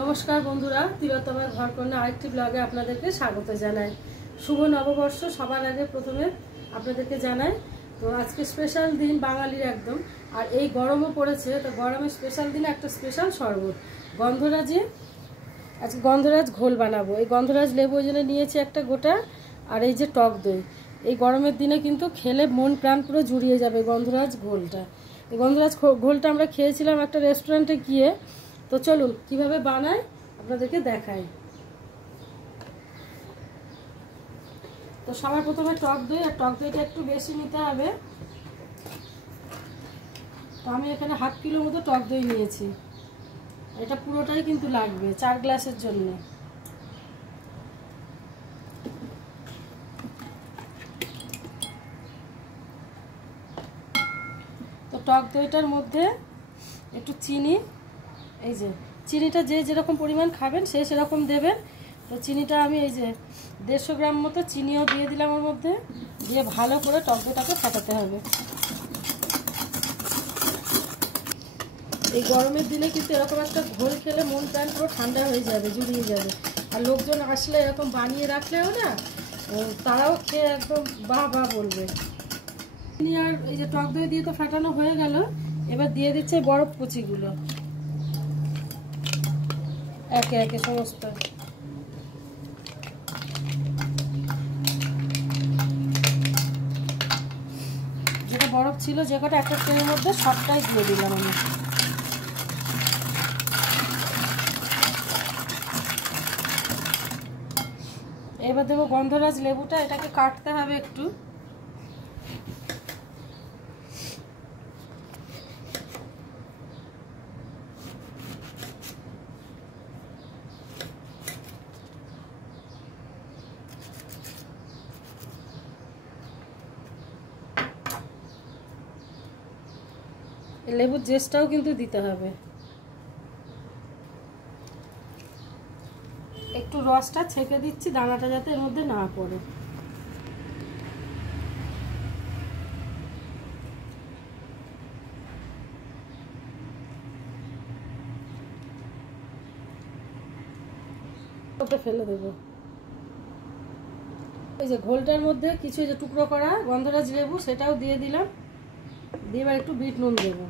নমস্কার বন্ধুরা, তিলোত্তমার ঘরকন্যা আরেকটি ব্লগে আপনাদেরকে স্বাগত জানাই। শুভ নববর্ষ সবার আগে প্রথমে আপনাদেরকে জানাই। তো আজকে স্পেশাল দিন বাঙালির একদম, আর এই গরমও পড়েছে, তো গরমের স্পেশাল দিনে একটা স্পেশাল শরবত গন্ধরাজে। আজকে গন্ধরাজ ঘোল বানাবো। এই গন্ধরাজ লেবু ওই জন্য নিয়েছি একটা গোটা, আর এই যে টক দই। এই গরমের দিনে কিন্তু খেলে মন প্রাণ পুরো জুড়িয়ে যাবে গন্ধরাজ ঘোলটা। এই গন্ধরাজ ঘোলটা আমরা খেয়েছিলাম একটা রেস্টুরেন্টে গিয়ে। তো চলুন কিভাবে বানাই আপনাদেরকে দেখাই। তো সবার প্রথমে টক দই, আর টক দইটা একটু বেশি নিতে হবে। তো আমি এখানে হাফ কিলো মতো টক দই নিয়েছি। এটা পুরোটাই কিন্তু লাগবে 4 গ্লাসের জন্য। তো টক দইটার মধ্যে একটু চিনি, এই যে চিনিটা যে যেরকম পরিমাণ খাবেন সে সেরকম দেবেন। তো চিনিটা আমি এই যে 150 গ্রাম মতো চিনিও দিয়ে দিলাম ওর মধ্যে, দিয়ে ভালো করে টক দইটাকে ফাটাতে হবে। এই গরমের দিনে কিন্তু এরকম একটা ঘোল খেলে মন প্রাণ পুরো ঠান্ডা হয়ে যাবে, জুড়িয়ে যাবে। আর লোকজন আসলে এরকম বানিয়ে রাখলেও না, তারাও খেয়ে একদম বাহ বাহ বলবে। চিনি আর এই যে টক দই দিয়ে তো ফাটানো হয়ে গেল। এবার দিয়ে দিচ্ছে বরফ কুচিগুলো একে একে সমস্ত। যেটা বরফ ছিল যে কটা একটা ট্রেনের মধ্যে সবটাই দিয়ে দিলাম আমি। এবার দেবো গন্ধরাজ লেবুটা, এটাকে কাটতে হবে একটু। লেবুর জেসটাও কিন্তু দিতে হবে। একটু রসটা ছেঁকে দিচ্ছি, দানাটা যাতে এর মধ্যে না পড়ে। ওটা ফেলে দেবো। এই যে ঘোলটার মধ্যে কিছু যে টুকরো করা গন্ধরাজ লেবু সেটাও দিয়ে দিলাম, দিয়ে এবার একটু বিট নুন দেবো।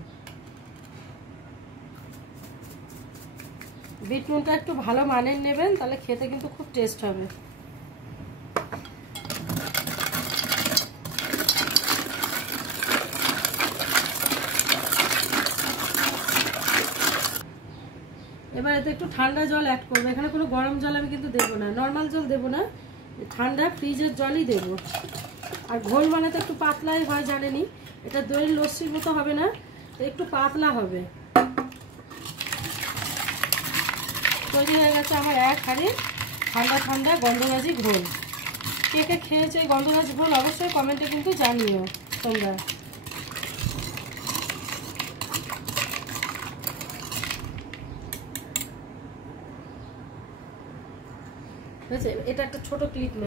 বিট নুনটা একটু ভালো মানের নেবেন, তাহলে খেতে কিন্তু খুব টেস্ট হবে। এবার এতে একটু ঠান্ডা জল অ্যাড করবো। এখানে কোনো গরম জল আমি কিন্তু দেবো না, নর্মাল জল দেবো না, ঠান্ডা ফ্রিজের জলই দেবো। আর ঘোল বানাতে একটু পাতলাই হয় জানেনি, এটা দইয়ের লস্যির মতো হবে না, তো একটু পাতলা হবে। তৈরি হয়ে গেছে আমার এক হাঁড়ি ঠান্ডা ঠান্ডা গন্ধরাজি ঘোল। কে কে খেয়েছে এই গন্ধরাজ ঘোল অবশ্যই কমেন্টে কিন্তু জানিও তোমরা। এটা একটা ছোট ক্লিপ।